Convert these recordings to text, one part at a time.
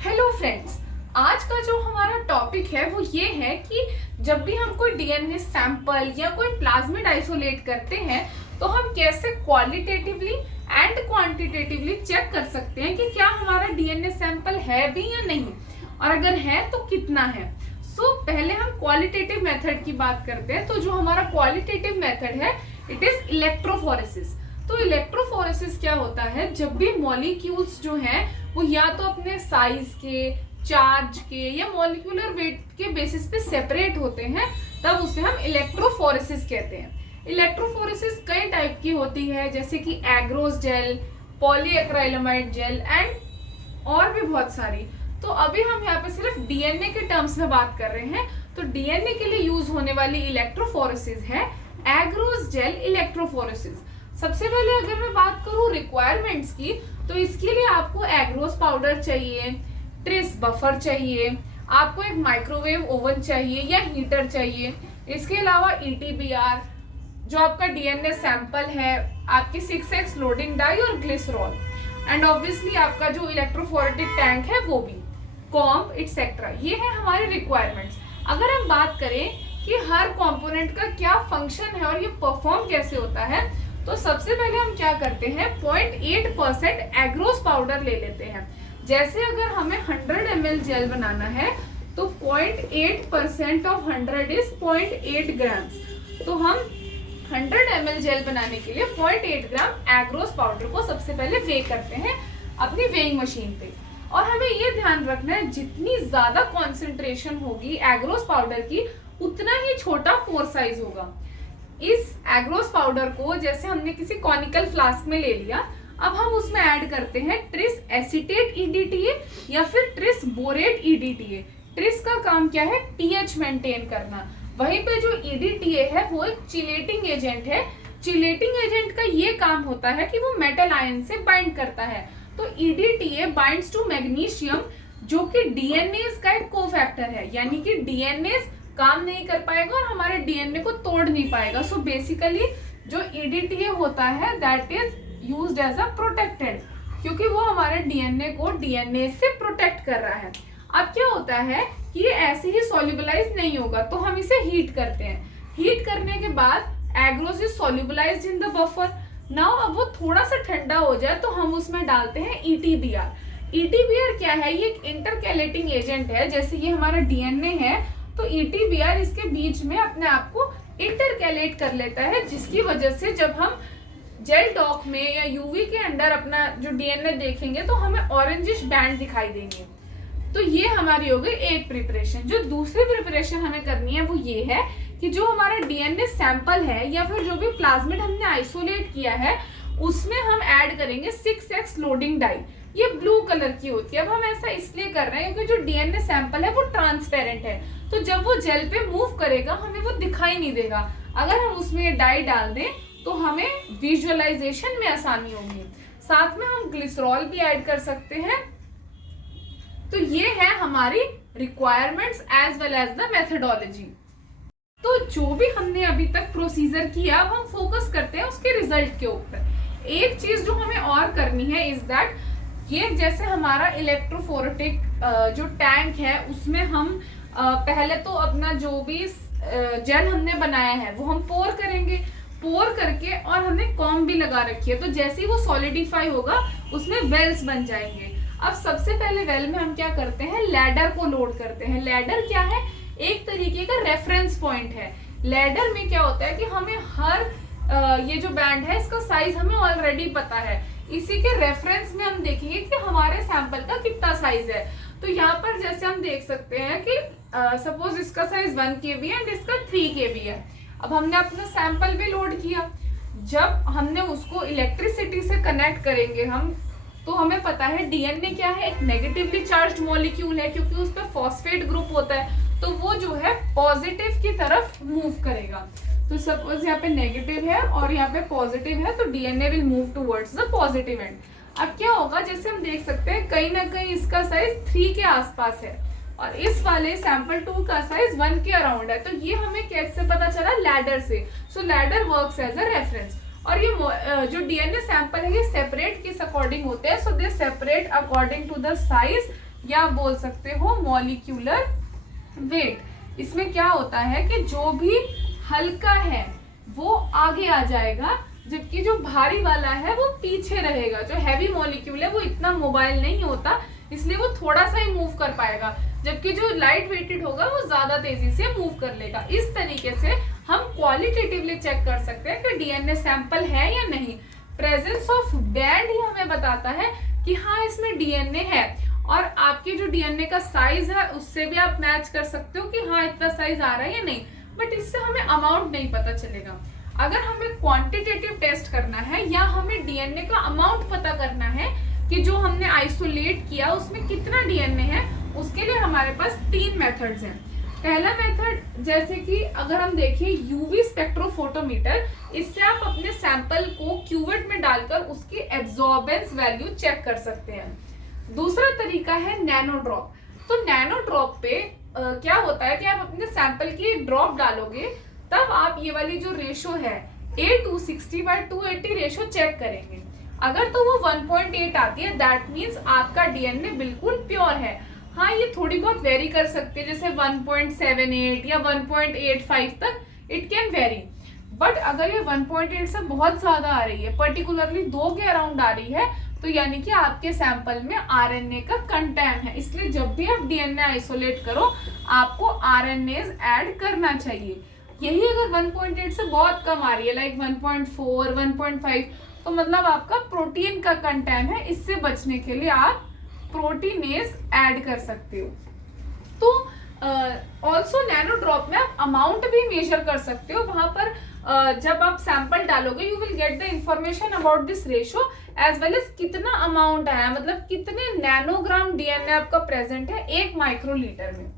Hello friends, आज का जो हमारा टॉपिक है वो ये है कि जब भी हम कोई डीएनए सैंपल या कोई प्लाज्मिड आइसोलेट करते हैं तो हम कैसे क्वालिटेटिवली एंड क्वांटिटेटिवली चेक कर सकते हैं कि क्या हमारा डीएनए सैंपल है भी या नहीं, और अगर है तो कितना है। पहले हम क्वालिटेटिव मेथड की बात करते हैं। तो जो हमारा क्वालिटेटिव मेथड है इट इज इलेक्ट्रोफोरेसिस। तो इलेक्ट्रोफोरेसिस क्या होता है, जब भी मॉलिक्यूल्स जो हैं वो या तो अपने साइज के, चार्ज के या मॉलिक्यूलर वेट के बेसिस पे सेपरेट होते हैं, तब उसे हम इलेक्ट्रोफोरेसिस कहते हैं। इलेक्ट्रोफोरेसिस कई टाइप की होती है, जैसे कि एग्रोस जेल, पॉलीएक्राइलामाइड जेल एंड और भी बहुत सारी। तो अभी हम यहाँ पे सिर्फ डीएनए के टर्म्स में बात कर रहे हैं। तो डीएनए के लिए यूज होने वाली इलेक्ट्रोफोरेसिस है एग्रोस जेल इलेक्ट्रोफोरेसिस। सबसे पहले अगर मैं बात करूं रिक्वायरमेंट्स की, तो इसके लिए आपको एग्रोस पाउडर चाहिए, ट्रिस बफर चाहिए, आपको एक माइक्रोवेव ओवन चाहिए या हीटर चाहिए। इसके अलावा ईटीबीआर, जो आपका डीएनए सैंपल है, आपकी 6x लोडिंग डाई और ग्लिसरॉल, एंड ऑब्वियसली आपका जो इलेक्ट्रोफोरेटिक टैंक है वो भी, कॉम्ब एक्सेट्रा। ये है हमारे रिक्वायरमेंट्स। अगर हम बात करें कि हर कंपोनेंट का क्या फंक्शन है और ये परफॉर्म कैसे होता है, तो सबसे पहले हम क्या करते हैं, 0.8% एग्रोस पाउडर ले लेते हैं। जैसे अगर हमें 100 ml जेल बनाना है तो 0.8% ऑफ 100 इज 0.8 ग्राम्स। तो हम 100 ml जेल बनाने के लिए 0.8 ग्राम एग्रोस पाउडर को सबसे पहले वे करते हैं अपनी वेइंग मशीन पे। और हमें ये ध्यान रखना है, जितनी ज्यादा कॉन्सेंट्रेशन होगी एग्रोस पाउडर की, उतना ही छोटा पोर साइज होगा। इस एग्रोस पाउडर को जैसे हमने किसी कॉनिकल फ्लास्क में ले लिया, अब हम उसमें ऐड करते हैं ट्रिस एसीटेट ईडीटीए या फिर ट्रिस बोरेट ईडीटीए। ट्रिस का काम क्या है, पीएच मेंटेन करना। वहीं पे जो ईडीटीए है वो एक चिलेटिंग एजेंट है। चिलेटिंग एजेंट का ये काम होता है कि वो मेटल आयन से बाइंड करता है। तो ईडीटीए बाइंड्स टू मैग्नीशियम, जो कि डीएनए का एक कोफैक्टर है, यानी कि डीएनए काम नहीं कर पाएगा और हमारे डीएनए को तोड़ नहीं पाएगा। सो बेसिकली जो ईडीटीए होता है that is used as a protected, क्योंकि वो हमारे डीएनए को डीएनए से प्रोटेक्ट कर रहा है। अब क्या होता है कि ये ऐसे ही सॉल्युबलाइज नहीं होगा, तो हम इसे हीट करते हैं। हीट करने के बाद agarose is solubilized in the buffer. Now अब वो थोड़ा सा ठंडा हो जाए तो हम उसमें डालते हैं ईटीबीआर। ईटीबीआर क्या है, ये एक इंटरकैलेटिंग एजेंट है। जैसे ये हमारा डीएनए है तो ईटीबीआर इसके बीच में अपने आप को इंटरकैलेट कर लेता है, जिसकी वजह से जब हम जेल डॉक में या यूवी के अंदर अपना जो डीएनए देखेंगे तो हमें ऑरेंजिश बैंड दिखाई देंगे। तो ये हमारी हो गई एक प्रिपरेशन। जो दूसरी प्रिपरेशन हमें करनी है वो ये है कि जो हमारा डीएनए सैंपल है या फिर जो भी प्लाज्मिड हमने आइसोलेट किया है उसमें हम ऐड करेंगे 6x लोडिंग डाई। ये ब्लू कलर की होती है। अब हम ऐसा इसलिए कर रहे हैं क्योंकि जो डीएनए सैंपल है वो ट्रांसपेरेंट है, तो जब वो जेल पे मूव करेगा हमें वो दिखाई नहीं देगा। अगर हम उसमें ये डाई डाल दें तो हमें विजुअलाइजेशन में आसानी होगी। साथ में हम ग्लिसरॉल भी ऐड कर सकते हैं। तो ये है हमारी requirements as well as the methodology. तो जो भी हमने अभी तक प्रोसीजर किया, अब हम फोकस करते हैं उसके रिजल्ट के ऊपर। एक चीज जो हमें और करनी है इज दैट, ये जैसे हमारा इलेक्ट्रोफोरेटिक जो टैंक है उसमें हम पहले तो अपना जो भी जेल हमने बनाया है वो हम पोर करेंगे। पोर करके और हमने कॉम्ब भी लगा रखी है, तो जैसे ही वो सॉलिडिफाई होगा उसमें वेल्स बन जाएंगे। अब सबसे पहले वेल में हम क्या करते हैं, लैडर को लोड करते हैं। लैडर क्या है, एक तरीके का रेफरेंस पॉइंट है। लैडर में क्या होता है कि हमें हर ये जो बैंड है इसका साइज हमें ऑलरेडी पता है। इसी के रेफरेंस में हम देखेंगे कि हमारे सैंपल का कितना साइज है। तो यहाँ पर जैसे हम देख सकते हैं कि सपोज इसका साइज 1 kb है एंड इसका 3 kb है। अब हमने अपना सैंपल भी लोड किया। जब हमने उसको इलेक्ट्रिसिटी से कनेक्ट करेंगे हम, तो हमें पता है डीएनए क्या है, एक नेगेटिवली चार्ज्ड मॉलिक्यूल है, क्योंकि उस पर फॉस्फेट ग्रुप होता है, तो वो जो है पॉजिटिव की तरफ मूव करेगा। तो सपोज यहाँ पे नेगेटिव है और यहाँ पे पॉजिटिव है, तो DNA will move towards the positive and. अब क्या होगा, जैसे हम देख सकते हैं कहीं ना कहीं इसका साइज 3 के आसपास है और इस वाले सैंपल 2 का साइज 1 के अराउंड है। तो ये हमें कैसे पता चला, लैडर से। So ladder works as a reference. और ये जो डीएनए सैंपल है ये सेपरेट किस अकॉर्डिंग होते हैं, so they separate according to the size या आप बोल सकते हो मॉलिक्यूलर वेट। इसमें क्या होता है कि जो भी हल्का है वो आगे आ जाएगा, जबकि जो भारी वाला है वो पीछे रहेगा। जो हैवी मॉलिक्यूल है वो इतना मोबाइल नहीं होता, इसलिए वो थोड़ा सा ही मूव कर पाएगा, जबकि जो लाइट वेटेड होगा वो ज्यादा तेजी से मूव कर लेगा। इस तरीके से हम क्वालिटेटिवली चेक कर सकते हैं कि डीएनए सैंपल है या नहीं। प्रेजेंस ऑफ बैंड ही हमें बताता है कि हाँ इसमें डीएनए है, और आपके जो डीएनए का साइज है उससे भी आप मैच कर सकते हो कि हाँ इतना साइज आ रहा है या नहीं, बट इससे हमें अमाउंट नहीं पता चलेगा। अगर हमें क्वांटिटेटिव टेस्ट करना है या हमें डीएनए का अमाउंट पता करना है कि जो हमने आइसोलेट किया उसमें कितना डीएनए है, उसके लिए हमारे पास 3 मेथड्स हैं। पहला मेथड, जैसे कि अगर हम देखें यूवी स्पेक्ट्रोफोटोमीटर, इससे आप अपने सैंपल को क्यूवेट में डालकर उसकी एब्जॉर्बेंस वैल्यू चेक कर सकते हैं। दूसरा तरीका है नैनो ड्रॉप। तो नैनो ड्रॉप पे क्या होता है कि आप अपने सैंपल की ड्रॉप डालोगे, तब आप ये वाली जो रेशो है A260/280 रेशो चेक करेंगे। अगर तो वो 1.8 आती है, दैट मीन्स आपका डीएनए बिल्कुल प्योर है। हाँ ये थोड़ी बहुत वेरी कर सकती है, जैसे 1.78 या 1.85 तक इट कैन वेरी, बट अगर ये 1.8 से बहुत ज्यादा आ रही है, पर्टिकुलरली 2 के अराउंड आ रही है, तो यानी कि आपके सैंपल में आरएनए का कंटेंट है। इसलिए जब भी आप डीएनए आइसोलेट करो आपको आरएनएज ऐड करना चाहिए। यही अगर 1.8 से बहुत कम आ रही है, लाइक 1.4, 1.5, तो मतलब आपका प्रोटीन का कंटेंट है। इससे बचने के लिए आप प्रोटीनेज ऐड कर सकते हो। तो ऑल्सो नैनो ड्रॉप में आप अमाउंट भी मेजर कर सकते हो। वहां पर जब आप सैंपल डालोगे you will get the information about this ratio as well as कितना अमाउंट आया, मतलब कितने नैनोग्राम डीएनए आपका प्रेजेंट है 1 माइक्रोलीटर में।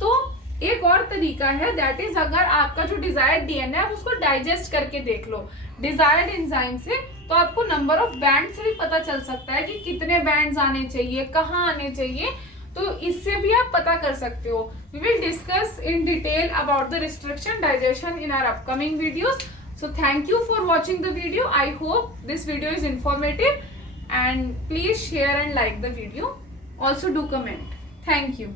तो एक और तरीका है, दैट इज अगर आपका जो डिजायर्ड डीएनए है आप उसको डाइजेस्ट करके देख लो डिजायर्ड एंजाइम से, तो आपको नंबर ऑफ बैंड से भी पता चल सकता है कि कितने बैंड्स आने चाहिए, कहाँ आने चाहिए, तो इससे भी आप पता कर सकते हो। We will discuss in detail about the restriction digestion in our upcoming videos. So thank you for watching the video. I hope this video is informative, and please share and like the video. Also do comment. Thank you.